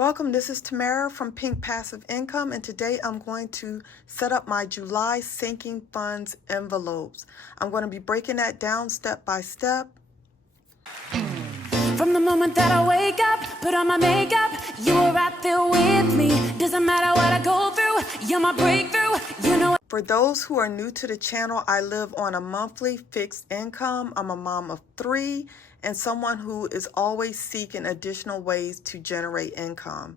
Welcome, this is Tamara from Pink Passive Income, and today I'm going to set up my July sinking funds envelopes. I'm going to be breaking that down step by step. From the moment that I wake up, put on my makeup, you are right there with me. Doesn't matter what I go through, you're my breakthrough, you know. For those who are new to the channel, I live on a monthly fixed income. I'm a mom of 3 and someone who is always seeking additional ways to generate income.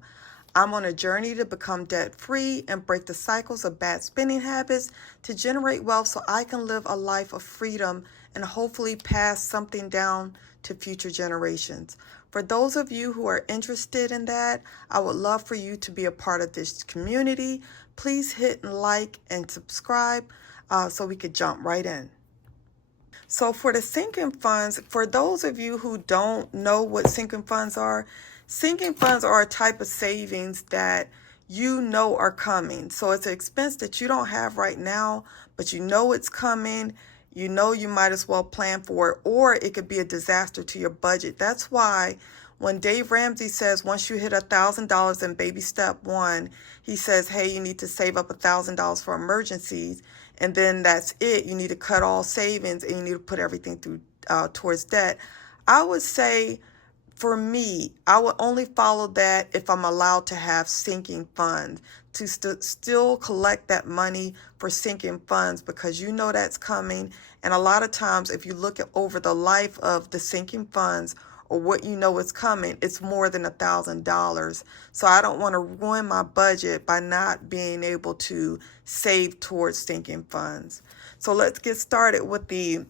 I'm on a journey to become debt-free and break the cycles of bad spending habits to generate wealth so I can live a life of freedom and hopefully pass something down to future generations. For those of you who are interested in that, I would love for you to be a part of this community. Please hit like and subscribe so we could jump right in. So for the sinking funds, for those of you who don't know what sinking funds are a type of savings that you know are coming. So it's an expense that you don't have right now, but you know it's coming. You know you might as well plan for it, or it could be a disaster to your budget. That's why when Dave Ramsey says once you hit $1,000 in baby step 1, he says, hey, you need to save up $1,000 for emergencies. And then that's it. You need to cut all savings and you need to put everything through towards debt. I would say for me, I would only follow that if I'm allowed to have sinking funds, to still collect that money for sinking funds, because you know that's coming. And a lot of times, if you look at over the life of the sinking funds or what you know is coming, it's more than $1,000. So I don't want to ruin my budget by not being able to save towards sinking funds. So let's get started with the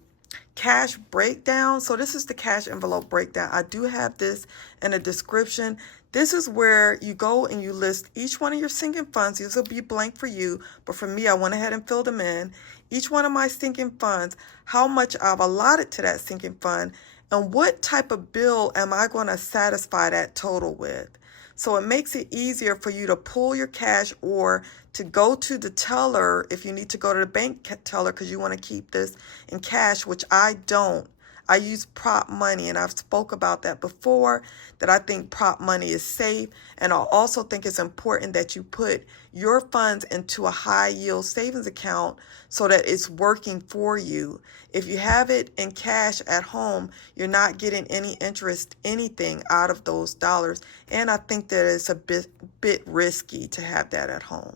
cash breakdown. So this is the cash envelope breakdown. I do have this in a description. This is where you go and you list each one of your sinking funds. These will be blank for you, but for me, I went ahead and filled them in. Each one of my sinking funds, how much I've allotted to that sinking fund, and what type of bill am I going to satisfy that total with. So it makes it easier for you to pull your cash or to go to the teller if you need to go to the bank teller because you want to keep this in cash, which I don't. I use prop money, and I've spoke about that before, that I think prop money is safe. And I also think it's important that you put your funds into a high yield savings account so that it's working for you. If you have it in cash at home, you're not getting any interest, anything out of those dollars. And I think that it's a bit risky to have that at home.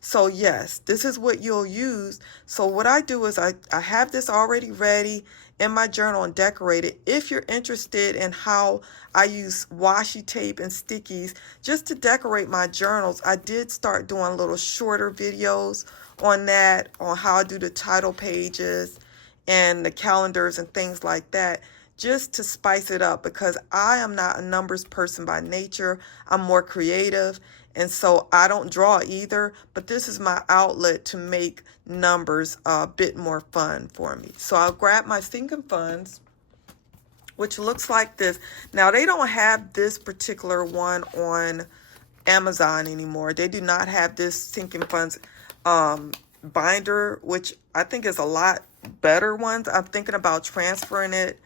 So yes, this is what you'll use. So what I do is I have this already ready in my journal and decorated. If you're interested in how I use washi tape and stickies just to decorate my journals, I did start doing little shorter videos on that, on how I do the title pages and the calendars and things like that, just to spice it up, because I am not a numbers person by nature. I'm more creative. And so I don't draw either, but this is my outlet to make numbers a bit more fun for me. So I'll grab my sinking funds, which looks like this. Now, they don't have this particular one on Amazon anymore. They do not have this sinking funds binder, which I think is a lot better ones. I'm thinking about transferring it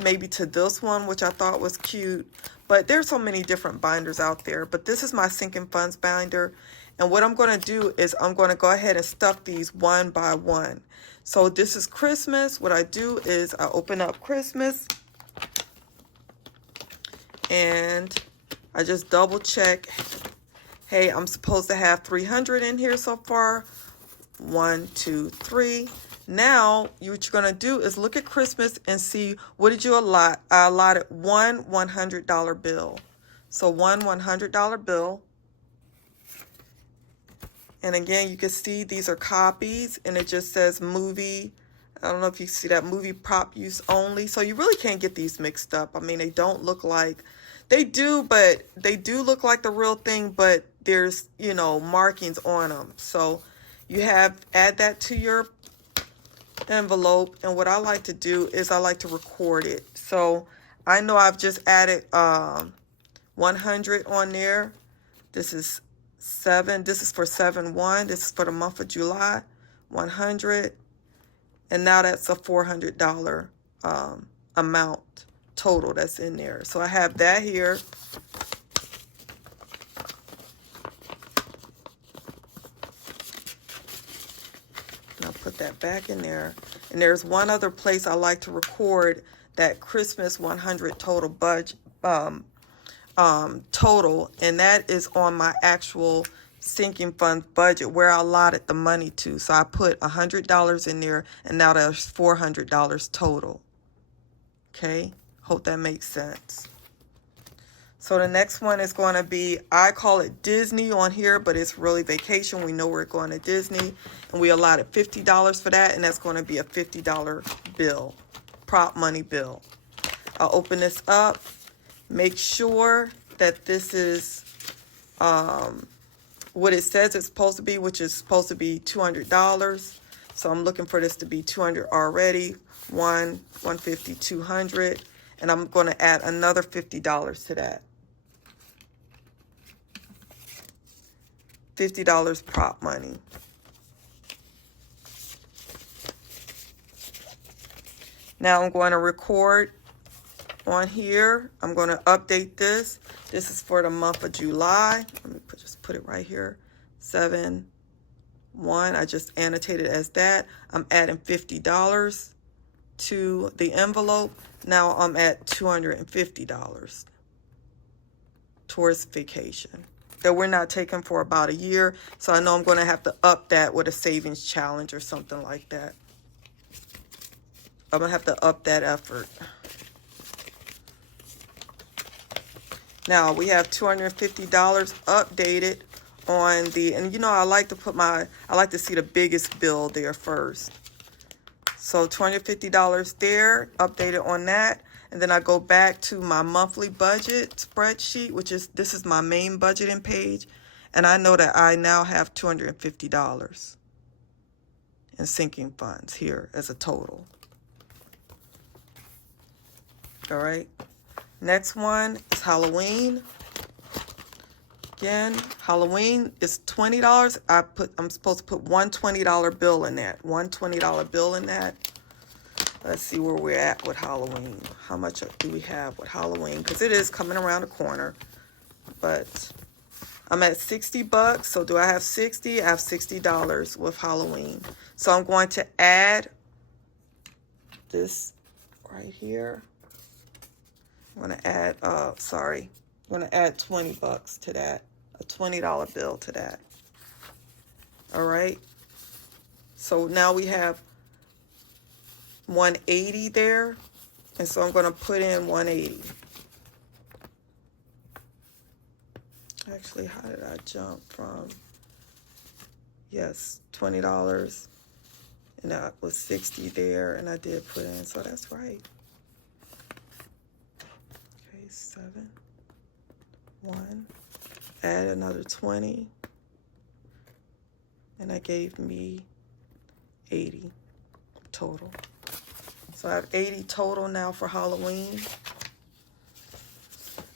maybe to this one, which I thought was cute. But there's so many different binders out there. But this is my sinking funds binder. And what I'm going to do is I'm going to go ahead and stuff these one by one. So this is Christmas. What I do is I open up Christmas and I just double check. Hey, I'm supposed to have 300 in here so far. 1, 2, 3. Now, what you're going to do is look at Christmas and see, what did you allot? I allotted one $100 bill. So one $100 bill. And again, you can see these are copies, and it just says movie. I don't know if you see that, movie prop use only. So you really can't get these mixed up. I mean, they don't look like, they do, but they do look like the real thing, but there's, you know, markings on them. So you add that to your envelope, and what I like to do is I like to record it. So I know I've just added 100 on there. This is 7. This is for 7/1. This is for the month of July. 100, and now that's a $400 amount total that's in there. So I have that here. that back in there. And there's one other place I like to record that Christmas 100 total budget, total, and that is on my actual sinking fund budget where I allotted the money to. So I put $100 in there, and now there's $400 total. Okay, hope that makes sense. So the next one is going to be, I call it Disney on here, but it's really vacation. We know we're going to Disney, and we allotted $50 for that, and that's going to be a $50 bill, prop money bill. I'll open this up, make sure that this is what it says it's supposed to be, which is supposed to be $200. So I'm looking for this to be $200 already. 150, 200, and I'm going to add another $50 to that. $50 prop money. Now I'm going to record on here. I'm going to update this. This is for the month of July. Let me just put it right here. 7-1. I just annotated as that. I'm adding $50 to the envelope. Now I'm at $250 towards vacation that we're not taking for about a year. So I know I'm going to have to up that with a savings challenge or something like that. I'm going to have to up that effort. Now we have $250 updated on the, and you know, I like to see the biggest bill there first. So $250 there, updated on that. And then I go back to my monthly budget spreadsheet, this is my main budgeting page. And I know that I now have $250 in sinking funds here as a total. All right. Next one is Halloween. Again, Halloween is $20. I'm supposed to put one $20 bill in that. One $20 bill in that. Let's see where we're at with Halloween. How much do we have with Halloween? Because it is coming around the corner. But I'm at $60. So do I have 60? I have $60 with Halloween. So I'm going to add this right here. I'm going to add, I'm going to add $20 to that. A $20 bill to that. All right. So now we have 180 there, and so I'm going to put in 180. Actually, how did I jump from? Yes, $20, and that was 60 there, and I did put in, so that's right. Okay, 7, 1, add another 20, and that gave me 80 total. So I have 80 total now for Halloween.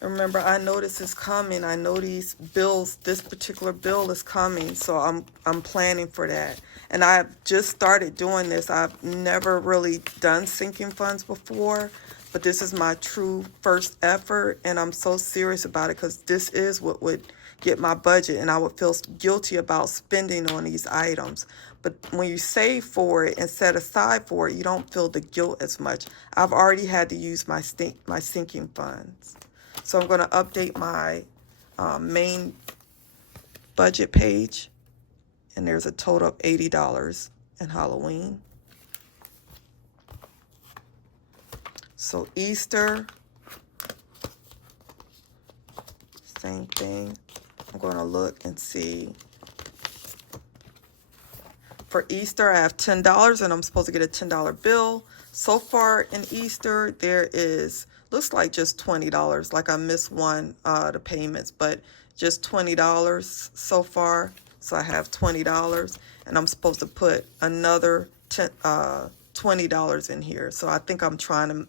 And remember, I know this is coming. I know these bills, this particular bill is coming. So I'm planning for that. And I've just started doing this. I've never really done sinking funds before. But this is my true first effort. And I'm so serious about it because this is what would get my budget. And I would feel guilty about spending on these items. But when you save for it and set aside for it, you don't feel the guilt as much. I've already had to use my sinking funds. So I'm going to update my main budget page. And there's a total of $80 in Halloween. So Easter, same thing. I'm going to look and see. For Easter, I have $10, and I'm supposed to get a $10 bill. So far in Easter, there is, looks like just $20. Like I missed one, the payments, but just $20 so far. So I have $20, and I'm supposed to put another $20 in here. So I think I'm trying to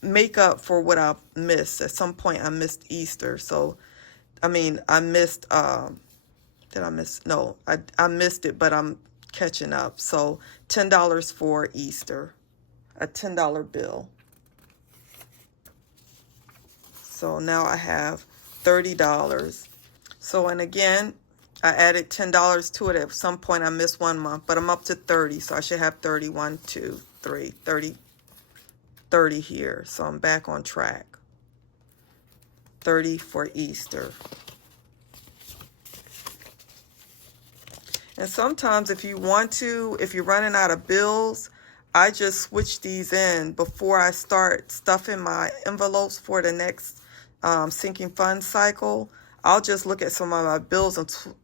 make up for what I've missed. At some point, I missed Easter. So, I mean, I missed, did I miss? No, I missed it, but I'm catching up. So $10 for Easter, a $10 bill. So now I have $30. So, and again, I added $10 to it. At some point I missed 1 month, but I'm up to 30, so I should have 31, 2, 3, 30, 30 here. So I'm back on track. 30 for Easter. And sometimes if you want to, if you're running out of bills, I just switch these in before I start stuffing my envelopes for the next sinking fund cycle. I'll just look at some of my bills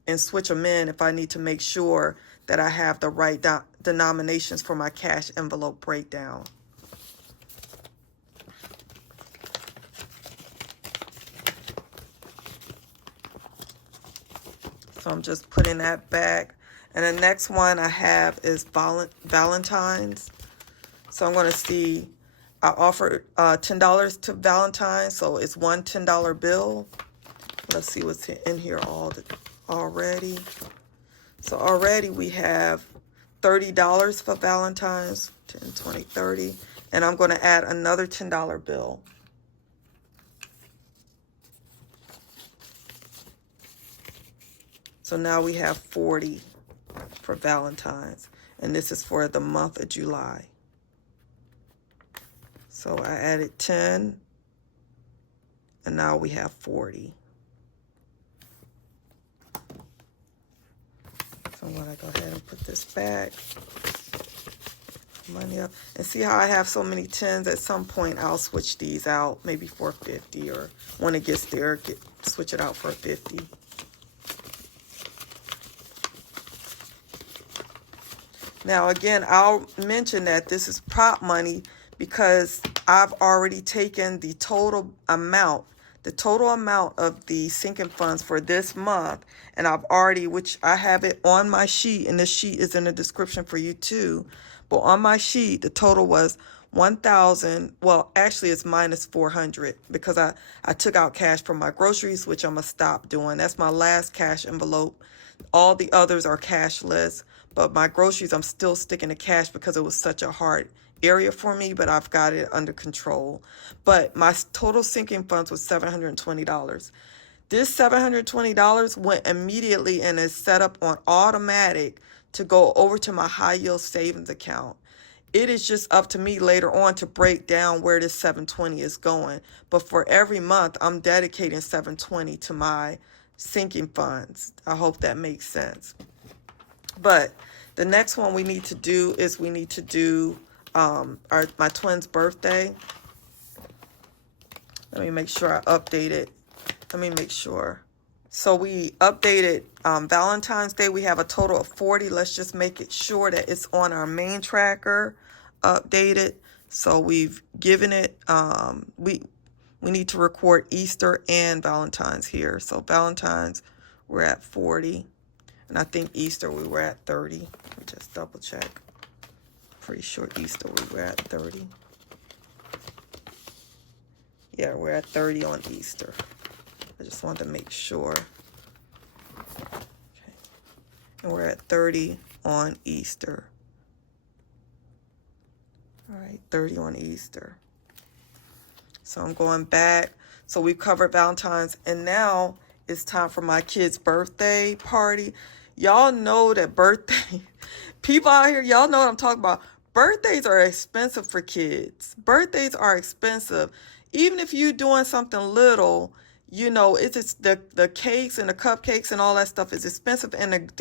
and switch them in if I need to make sure that I have the right denominations for my cash envelope breakdown. So I'm just putting that back. And the next one I have is Valentine's. So I'm going to see, I offered $10 to Valentine's, so it's one $10 bill. Let's see what's in here already. So already we have $30 for Valentine's, 10, 20, 30. And I'm going to add another $10 bill. So now we have 40 for Valentine's. And this is for the month of July. So I added 10. And now we have 40. So I'm going to go ahead and put this back. Money up. And see how I have so many 10s? At some point I'll switch these out, maybe for 50, or when it gets there, switch it out for 50. Now again, I'll mention that this is prop money because I've already taken the total amount of the sinking funds for this month, and I've already, which I have it on my sheet, and this sheet is in the description for you too, but on my sheet, the total was 1,000, well, actually it's minus 400 because I took out cash for my groceries, which I'm going to stop doing. That's my last cash envelope. All the others are cashless, but my groceries, I'm still sticking to cash because it was such a hard area for me, but I've got it under control. But my total sinking funds was $720. This $720 went immediately and is set up on automatic to go over to my high yield savings account. It is just up to me later on to break down where this $720 is going. But for every month, I'm dedicating $720 to my sinking funds. I hope that makes sense. But the next one we need to do is we need to do my twin's birthday. Let me make sure I update it. Let me make sure. So we updated Valentine's Day. We have a total of 40. Let's just make it sure that it's on our main tracker, updated. So we've given it, we need to record Easter and Valentine's here. So Valentine's, we're at 40. And I think Easter we were at 30. Let me just double check. Pretty sure Easter we were at 30. Yeah, we're at 30 on Easter. I just wanted to make sure. Okay. And we're at 30 on Easter. All right, 30 on Easter. So I'm going back. So we've covered Valentine's, and now it's time for my kid's birthday party. Y'all know that birthday, people out here, y'all know what I'm talking about. Birthdays are expensive for kids. Birthdays are expensive. Even if you're doing something little, you know, it's the cakes and the cupcakes and all that stuff is expensive. And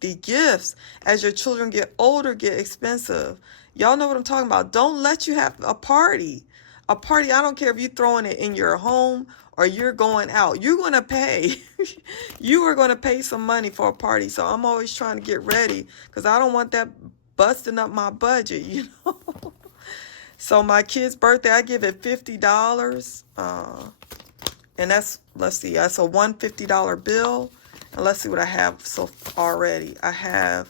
the gifts, as your children get older, get expensive. Y'all know what I'm talking about. Don't let you have a party. A party, I don't care if you're throwing it in your home or you're going out. You're going to pay. You are going to pay some money for a party. So I'm always trying to get ready because I don't want that busting up my budget, you know. So my kid's birthday, I give it $50. And that's, let's see, that's a $150 bill. And let's see what I have so already. I have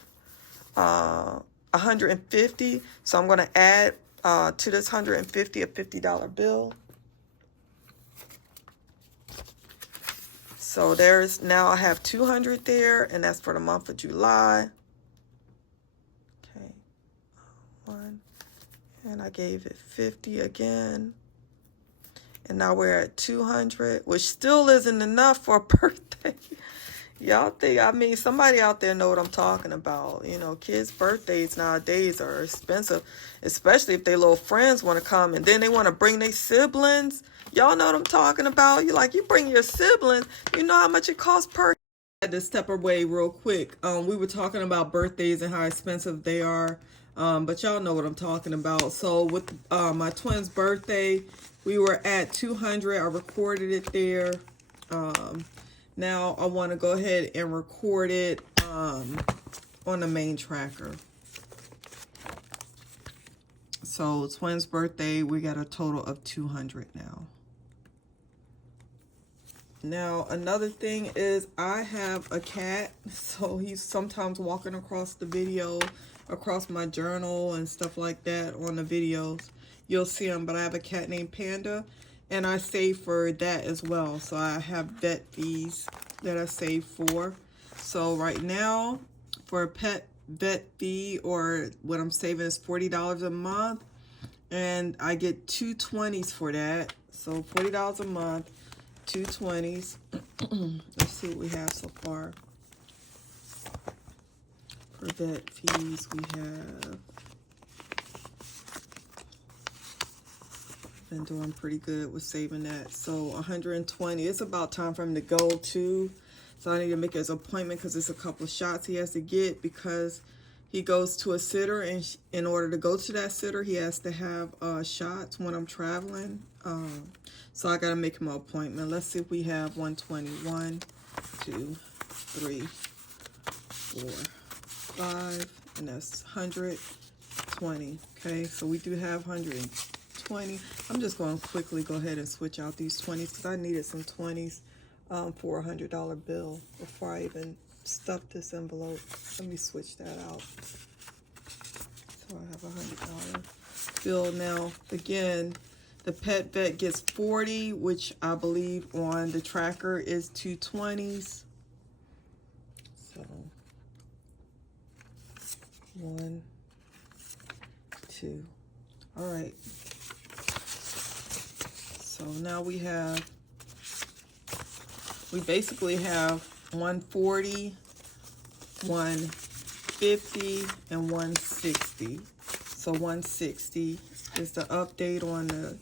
$150. So I'm going to add to this $150 a $50 bill. So there's, now I have $200 there, and that's for the month of July. Okay, one, and I gave it 50 again. And now we're at $200, which still isn't enough for a birthday. Y'all think, I mean, somebody out there know what I'm talking about. You know, kids' birthdays nowadays are expensive, especially if their little friends want to come and then they want to bring their siblings. Y'all know what I'm talking about. You like, you bring your siblings, you know how much it costs per. I had to step away real quick. We were talking about birthdays and how expensive they are. But y'all know what I'm talking about. So with my twin's birthday, we were at 200. I recorded it there. Now I want to go ahead and record it on the main tracker. So twin's birthday, we got a total of 200 now. Now another thing is I have a cat, so he's sometimes walking across the video, across my journal and stuff like that on the videos. You'll see him, but I have a cat named Panda. And I save for that as well. So I have vet fees that I save for. So right now, for a pet vet fee, or what I'm saving is $40 a month. And I get 2 20s for that. So $40 a month, 2 20s. Let's see what we have so far. For vet fees, we have been doing pretty good with saving that. So 120. It's about time for him to go too. So I need to make his appointment because it's a couple of shots he has to get because he goes to a sitter, and in order to go to that sitter, he has to have shots when I'm traveling. So I got to make him an appointment. Let's see if we have 120. 1, 2, 3, 4, 5, and that's 120. Okay, so we do have 120. I'm just going to quickly go ahead and switch out these 20s because I needed some 20s for a $100 bill before I even stuff this envelope. Let me switch that out. So I have a $100 bill now. Again, the pet vet gets 40, which I believe on the tracker is 2 20s. So 1, 2. All right. So now we basically have 140, 150, and 160. So 160 is the update on the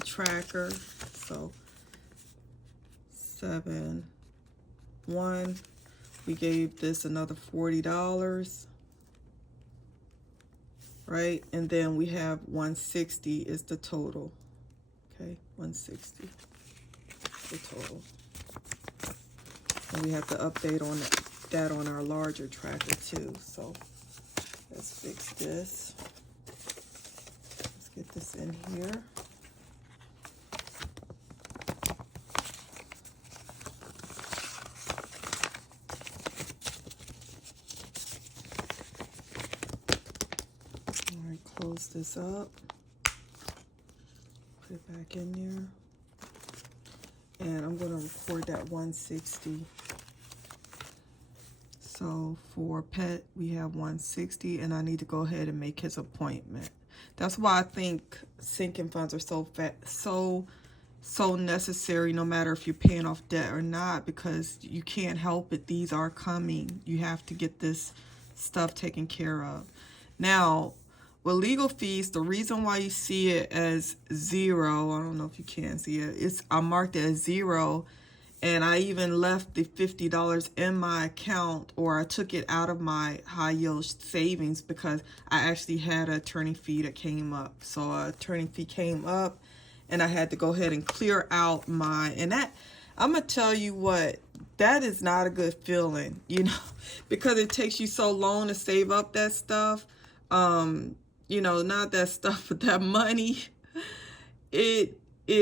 tracker. So 7, 1. We gave this another $40, right? And then we have 160 is the total. Okay, 160 the total. And we have to update on that on our larger tracker too. So let's fix this. Let's get this in here. All right, close this up. Put it back in there. And I'm going to record that 160. So for pet, we have 160, and I need to go ahead and make his appointment. That's why I think sinking funds are so necessary, no matter if you're paying off debt or not, because you can't help it. These are coming. You have to get this stuff taken care of. Now, with legal fees, the reason why you see it as 0, I don't know if you can see it, I marked it as 0, and I even left the $50 in my account, or I took it out of my high yield savings because I actually had an attorney fee that came up. So an attorney fee came up, and I had to go ahead and clear out and that, I'm going to tell you what, that is not a good feeling, because it takes you so long to save up that stuff. Not that stuff, but that money, it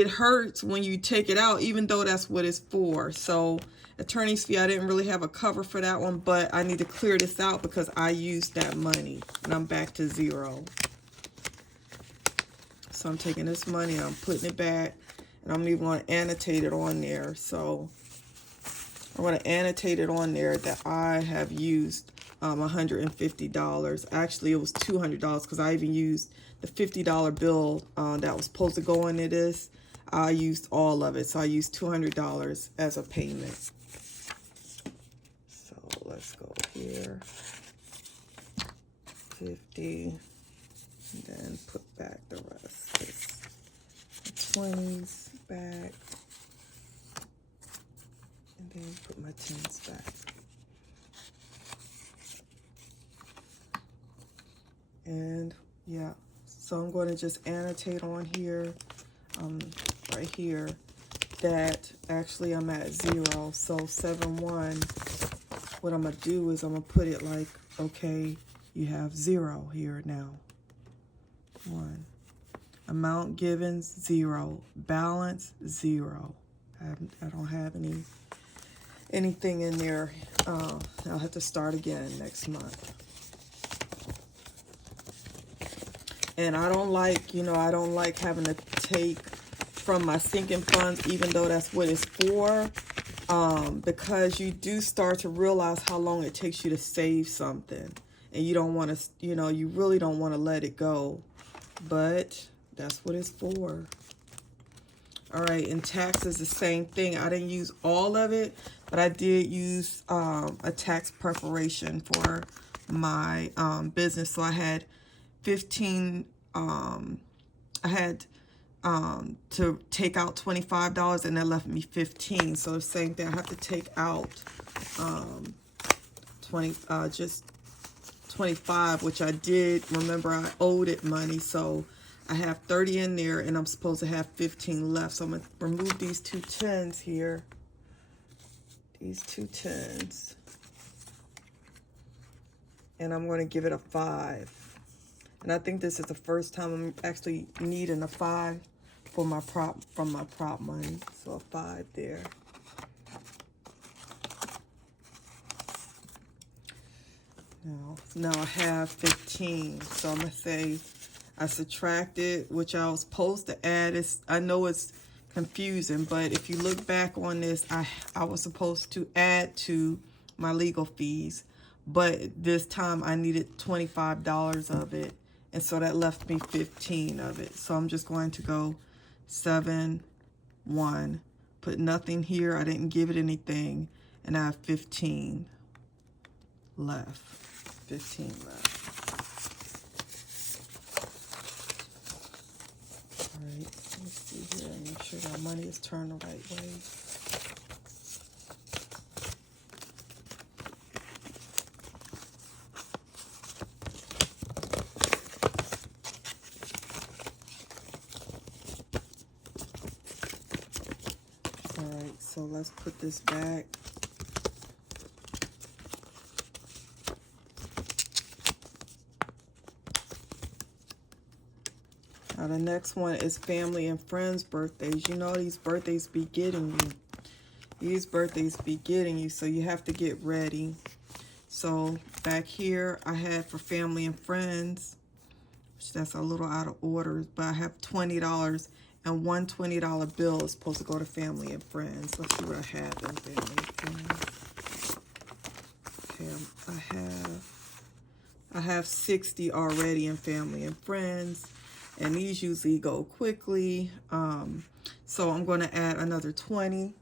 hurts when you take it out, even though that's what it's for. So attorney's fee, I didn't really have a cover for that one, but I need to clear this out because I used that money, and I'm back to 0. So I'm taking this money and I'm putting it back, and I'm even going to annotate it on there. So I'm going to annotate it on there that I have used $150. Actually, it was $200 because I even used the $50 bill that was supposed to go into this. I used all of it, so I used $200 as a payment. here. 50. And then put back the rest. The 20s back. And then put my 10s back. And yeah, so I'm going to just annotate on here, right here, that actually I'm at 0. So 7-1, what I'm going to do is I'm going to put it like, okay, you have 0 here now. 1. Amount given, 0. Balance, 0. I don't have anything in there. I'll have to start again next month. And I don't like, I don't like having to take from my sinking funds, even though that's what it's for, because you do start to realize how long it takes you to save something. And you don't want to, you really don't want to let it go. But that's what it's for. All right, and taxes, the same thing. I didn't use all of it, but I did use a tax preparation for my business. So I had 15, I had to take out $25, and that left me 15. So the same thing, I have to take out just 25, which I did. Remember, I owed it money, so I have 30 in there, and I'm supposed to have 15 left. So I'm gonna remove these 2 10s here. These 2 10s, and I'm going to give it a 5. And I think this is the first time I'm actually needing a 5 for my prop money. So a 5 there. Now I have 15. So I'm going to say I subtracted, which I was supposed to add. I know it's confusing, but if you look back on this, I was supposed to add to my legal fees, but this time I needed $25 of it. And so that left me 15 of it. So I'm just going to go 7, 1, put nothing here. I didn't give it anything. And I have 15 left. 15 left. All right, let me see here and make sure that money is turned the right way. So let's put this back. Now the next one is family and friends' birthdays. You know these birthdays be getting you. These birthdays be getting you, so you have to get ready. So back here I had for family and friends, which that's a little out of order, but I have $20. And one $20 bill is supposed to go to family and friends. Let's see what I have in family and friends. Okay, I have 60 already in family and friends, and these usually go quickly. So I'm going to add another 20.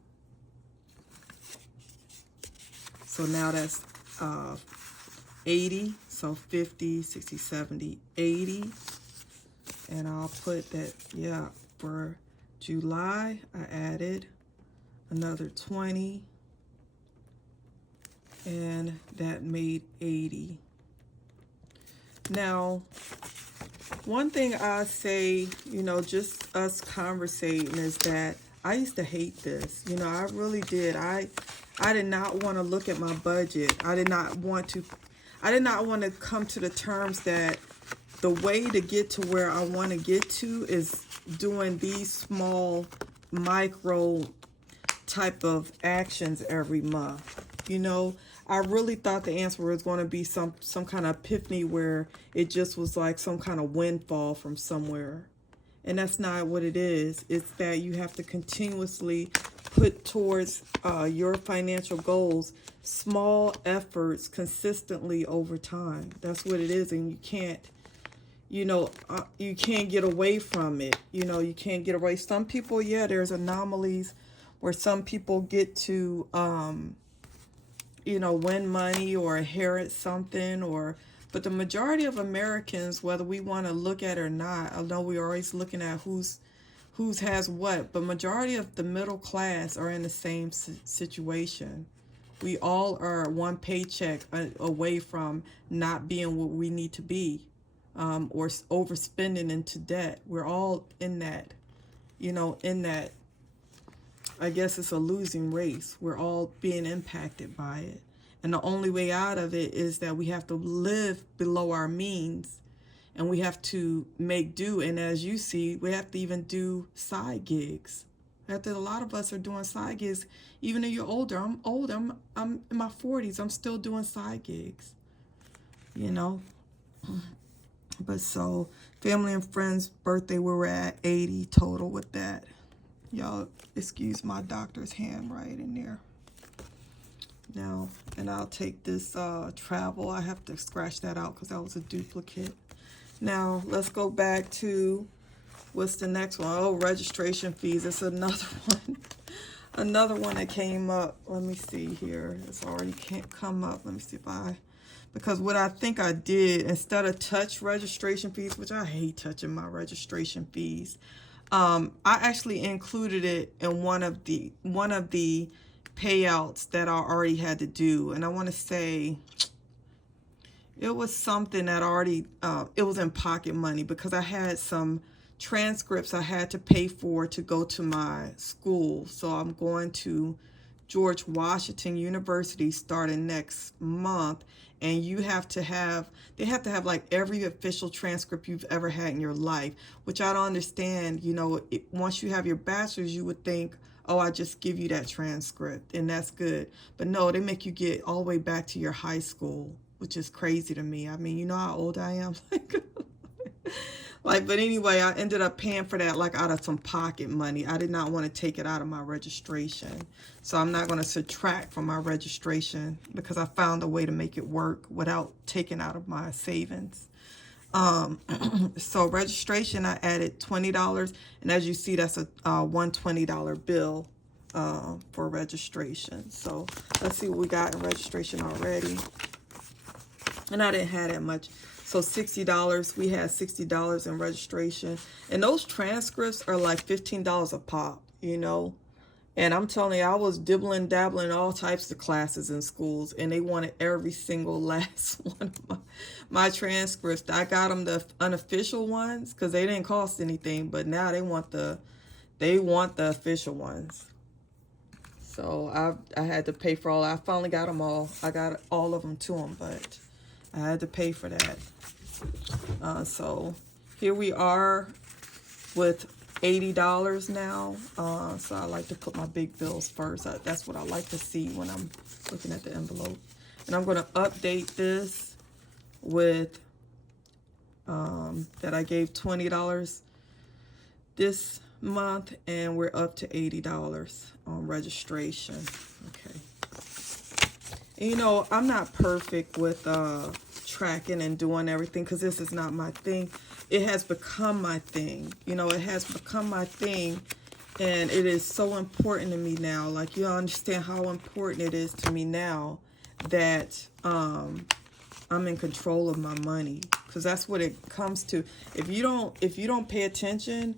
So now that's 80. So 50, 60, 70, 80. And I'll put that, yeah. For July, I added another 20, and that made 80. Now, one thing I say, just us conversating, is that I used to hate this. I really did. I did not want to look at my budget. I did not want to come to the terms that the way to get to where I want to get to is doing these small micro type of actions every month. I really thought the answer was going to be some kind of epiphany where it just was like some kind of windfall from somewhere. And that's not what it is. It's that you have to continuously put towards your financial goals small efforts consistently over time. That's what it is. And you can't get away from it. You can't get away. Some people, yeah, there's anomalies where some people get to win money or inherit something, but the majority of Americans, whether we want to look at it or not, I know we're always looking at who's has what, but majority of the middle class are in the same situation. We all are one paycheck away from not being what we need to be, or overspending into debt. We're all in that, in that. I guess it's a losing race. We're all being impacted by it. And the only way out of it is that we have to live below our means, and we have to make do. And as you see, we have to even do side gigs. After a lot of us are doing side gigs, even if you're older. I'm older. I'm in my 40s. I'm still doing side gigs. But so, family and friends' birthday, we were at 80 total with that. Y'all excuse my doctor's handwriting there. Now, and I'll take this travel. I have to scratch that out because that was a duplicate. Now, let's go back to, what's the next one? Oh, registration fees. It's another one. Another one that came up. Let me see here. It's already can't come up. Let me see if because what I think I did, instead of touch registration fees, which I hate touching my registration fees, I actually included it in one of the payouts that I already had to do. And I want to say it was something that already, it was in pocket money, because I had some transcripts I had to pay for to go to my school. So I'm going to George Washington University starting next month. And they have to have like every official transcript you've ever had in your life, which I don't understand. Once you have your bachelor's, you would think, oh, I just give you that transcript and that's good. But no, they make you get all the way back to your high school, which is crazy to me. I mean, you know how old I am? But anyway, I ended up paying for that like out of some pocket money. I did not want to take it out of my registration. So I'm not going to subtract from my registration, because I found a way to make it work without taking out of my savings. So registration, I added $20. And as you see, that's a $120 bill for registration. So let's see what we got in registration already. And I didn't have that much. So $60, we had $60 in registration. And those transcripts are like $15 a pop, And I'm telling you, I was dabbling in all types of classes in schools, and they wanted every single last one of my transcripts. I got them the unofficial ones because they didn't cost anything, but now they want the official ones. So I had to pay for all. I finally got them all. I got all of them to them, but I had to pay for that. So here we are with $80 now. So I like to put my big bills first. That's what I like to see when I'm looking at the envelope. And I'm going to update this with that I gave $20 this month, and we're up to $80 on registration. Okay. And, I'm not perfect with tracking and doing everything, because this is not my thing. It has become my thing. It has become my thing, and it is so important to me now. Like, you understand how important it is to me now that I'm in control of my money, because that's what it comes to. If you don't pay attention,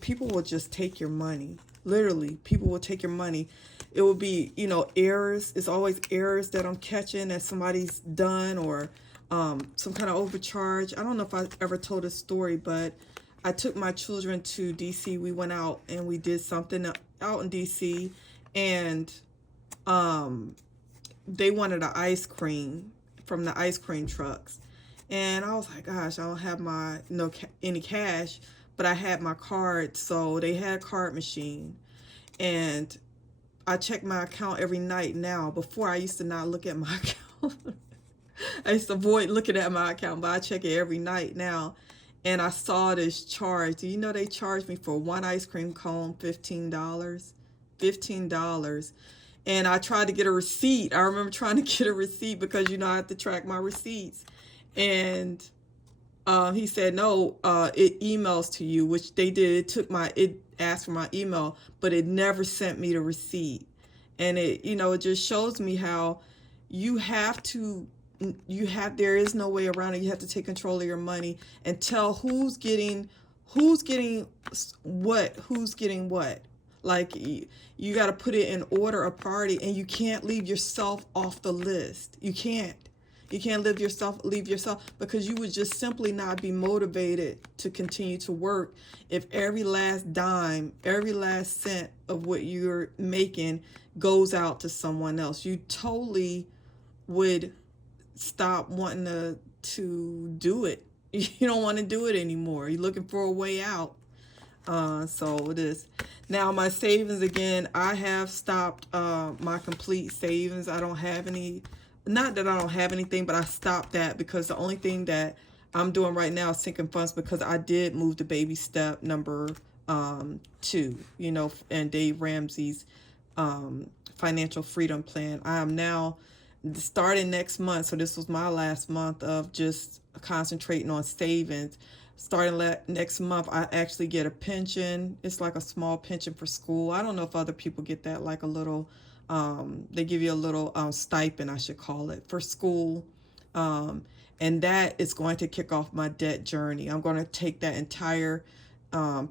people will just take your money. Literally, people will take your money. It will be, errors. It's always errors that I'm catching that somebody's done, or some kind of overcharge. I don't know if I ever told a story, but I took my children to D.C. We went out and we did something out in D.C. and they wanted an ice cream from the ice cream trucks. And I was like, gosh, I don't have any cash, but I had my card. So they had a card machine. And I check my account every night now. Before, I used to not look at my account. I used to avoid looking at my account, but I check it every night now. And I saw this charge. Do you know they charged me for one ice cream cone $15? $15. And I tried to get a receipt. I remember trying to get a receipt because, I have to track my receipts. And he said, no, it emails to you, which they did. It asked for my email, but it never sent me the receipt. And it, it just shows me how there is no way around it. You have to take control of your money and tell who's getting what. Like, you got to put it in order of priority, and you can't leave yourself off the list. You can't leave yourself, because you would just simply not be motivated to continue to work if every last dime, every last cent of what you're making goes out to someone else. You totally would stop wanting to do it. You don't want to do it anymore. You're looking for a way out. So it is. Now my savings, again, I have stopped my complete savings. I don't have any, not that I don't have anything, but I stopped that because the only thing that I'm doing right now is sinking funds, because I did move to baby step number 2, and Dave Ramsey's financial freedom plan. I am now starting next month, so this was my last month of just concentrating on savings. Starting next month, I actually get a pension. It's like a small pension for school. I don't know if other people get that, like a little, they give you a little stipend, I should call it, for school. And that is going to kick off my debt journey. I'm going to take that entire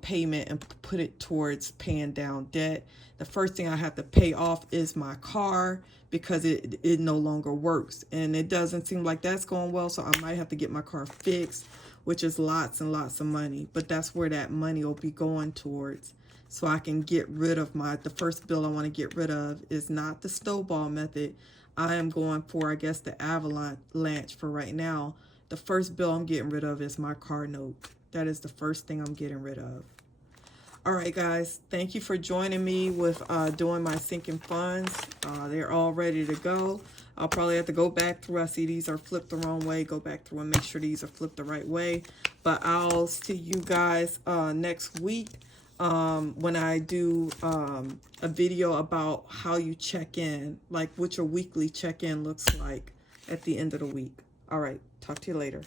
payment and put it towards paying down debt. The first thing I have to pay off is my car, because it no longer works, and it doesn't seem like that's going well, so I might have to get my car fixed, which is lots and lots of money, but that's where that money will be going towards, so I can get rid of the first bill I want to get rid of is not the snowball method. I am going for, I guess, the avalanche for right now. The first bill I'm getting rid of is my car note. That is the first thing I'm getting rid of. All right, guys, thank you for joining me with doing my sinking funds. They're all ready to go. I'll probably have to go back through. I see these are flipped the wrong way. Go back through and make sure these are flipped the right way. But I'll see you guys next week when I do a video about how you check in, like what your weekly check-in looks like at the end of the week. All right, talk to you later.